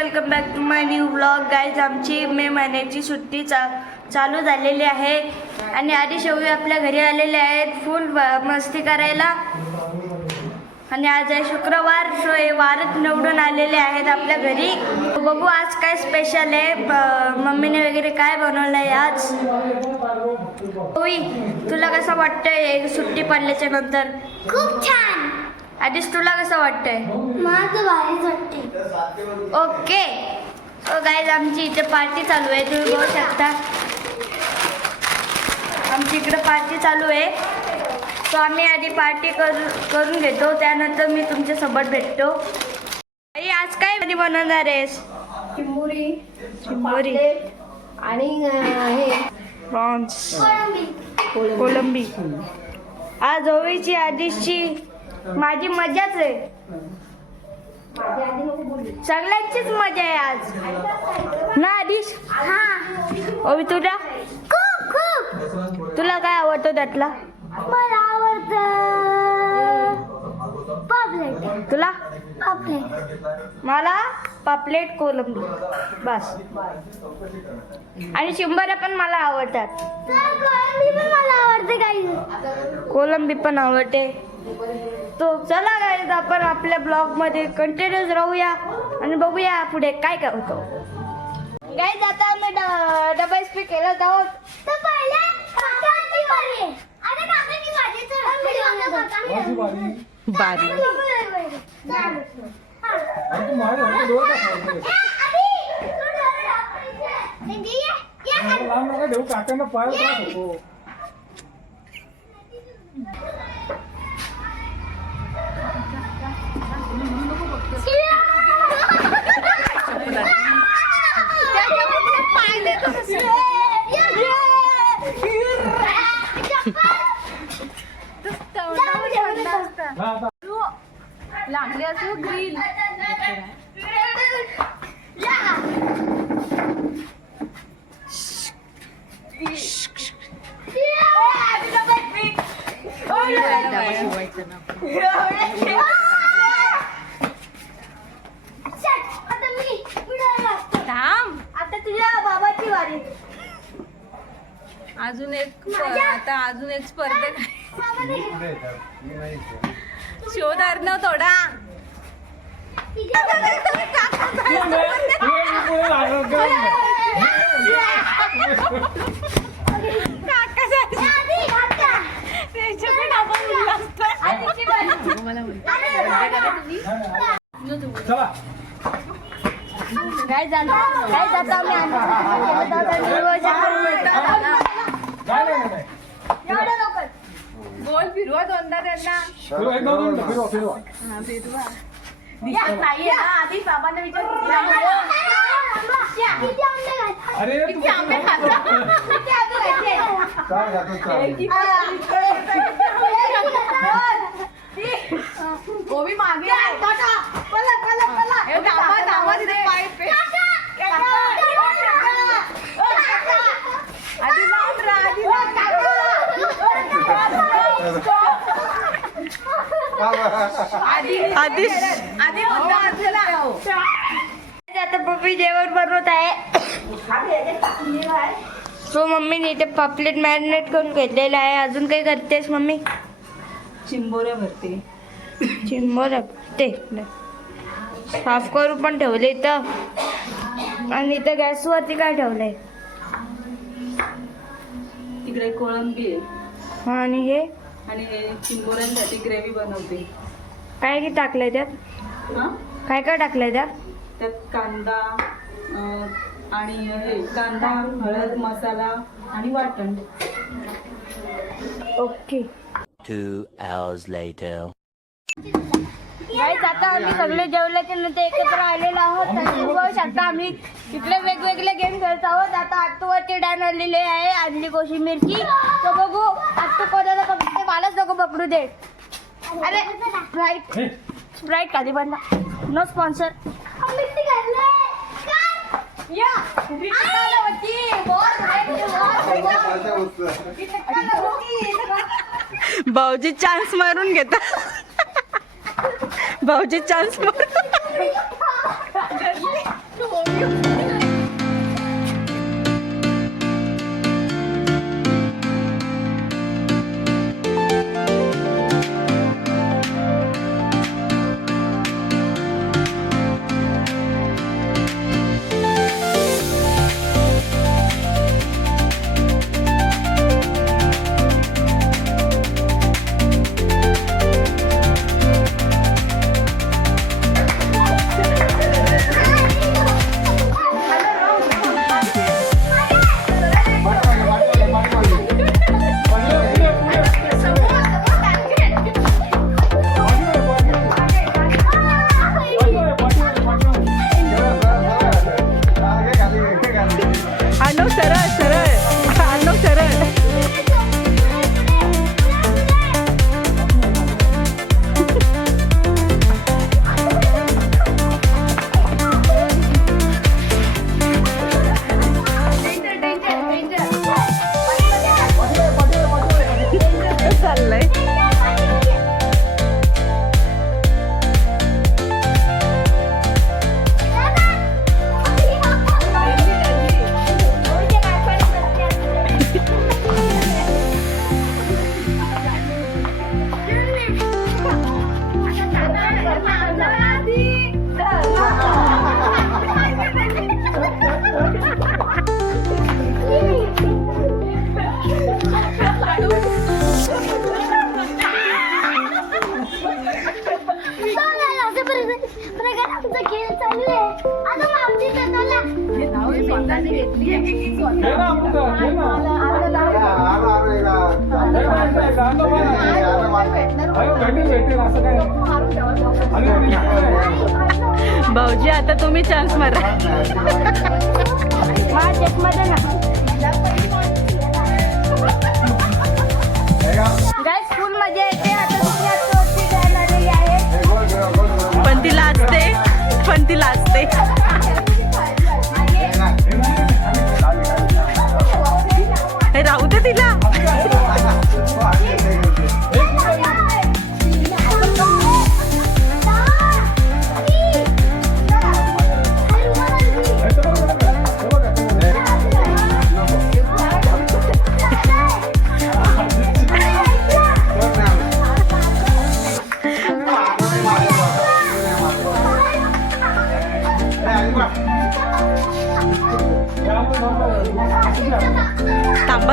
Welcome back to my new blog guys आमची May महिन्याची सुट्टी चा चालू झालेली आहे. आणि आधी शेवटी आपल्या घरी आलेले आहेत. फुल मस्ती करायला. आणि आज आहे शुक्रवार सो हे वारच निवडून आलेले आहेत आपल्या घरी. बघू आज काय स्पेशल आहे. मम्मीने वगैरे काय बनवलं आहे आज? होई तुला कसं वाटतंय सुट्टी पडल्याच्या नंतर? खूप छान! आधीच तुला कसं वाटतंय? माझं भारीच वाटते ओके सो गाईज आमची इथे पार्टी चालू आहे. तुम्ही बघू शकता. आमची इकडे पार्टी चालू आहे. सो आम्ही आधी पार्टी करू करून घेतो. त्यानंतर मी तुमच्यासोबत भेटतो. आई आज काय भाजी बनवणार आहेस? चिंबुरी चिंबोरी. आणि हे. प्रॉन्स कोलंबी आज ओवीची आधीची माझी मजाच आहे. सगळ्यांचीच मजा आहे आज. ना आधीच हा. तुला? खूप खूप. तुला काय आवडतं त्यातला? मला आवडत पापलेट. तुला? पापलेट. मला पापलेट कोलंबी. बस. आणि शिंबऱ्या पण मला आवडतात. कोळंबी पण मला आवडते काही कोलंबी पण आवडते. तो चला गाईज आपण आपल्या ब्लॉगमध्ये कंटिन्यूज राहूया आणि बघूया पुढे काय काय होतं. गाईज आता आम्ही ड- डबा स्पीक केला आहोत. तर पहिले काकांची लागले असो ग्रीन थांब अजून एक आता अजून एक स्पर्धक आहे. शोध अर्णव थोडा. काय झालं? काय जाता. ના ના ના. યાડો લોકલ બોલ ફિરવા તો અંદર અરે आधी. आता पप्पी जेवण बनवत आहे. सो मम्मीने इथे पापलेट मॅरिनेट करून घेतलेलं आहे. अजून काही करतेस मम्मी? चिंबोऱ्या भरते. चिंबर ते साफ करून पण ठेवले इथं. आणि इथं गॅसवरती काय ठेवलंय? तिकडे कोळंबी आहे. हा आणि हे? आणि हे चिंबोऱ्यांसाठी ग्रेव्ही बनवते. काय काय टाकलंय त्यात? हा? काय काय टाकलंय त्यात? त्यात कांदा अं, आणि हे कांदा हळद मसाला आणि वाटण. Okay. Two hours later. Guys आता आम्ही सगळे जेवल्याच्या नंतर एकत्र आलेलो आहोत. आणि तुम्ही बघू शकता आम्ही इकडे वेगवेगळे गेम खेळत आहोत. आता आत्तूवरती डॅन आलेली आहे आणली कोशिंबीरची. तर बघू आत्तू कोणाला मलाच नको पकडू दे. अरे स्प्राईट हे, स्प्राईट खाली बंद. नो स्पॉन्सर या. भाऊजी चान्स मारून घेता. भाऊजी चान्स मारून. भाऊजी आता तुम्ही चान्स मारा. हा चेकमध्ये ना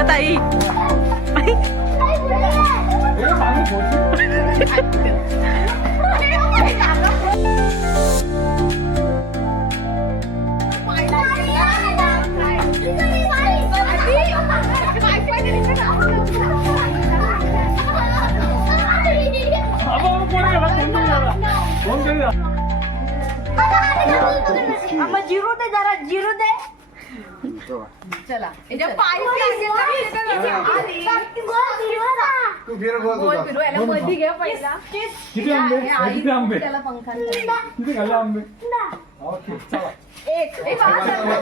ताई हे पाणी फोडशील. अबो, अबो, कोण गेला? कोण गेला? कोण गेला? आम्हा जिरू दे जरा जिरू दे तू फिर बोल किती आंबे? हे किती आंबे? किती खाल्ले आंबे? ओके चला. अरे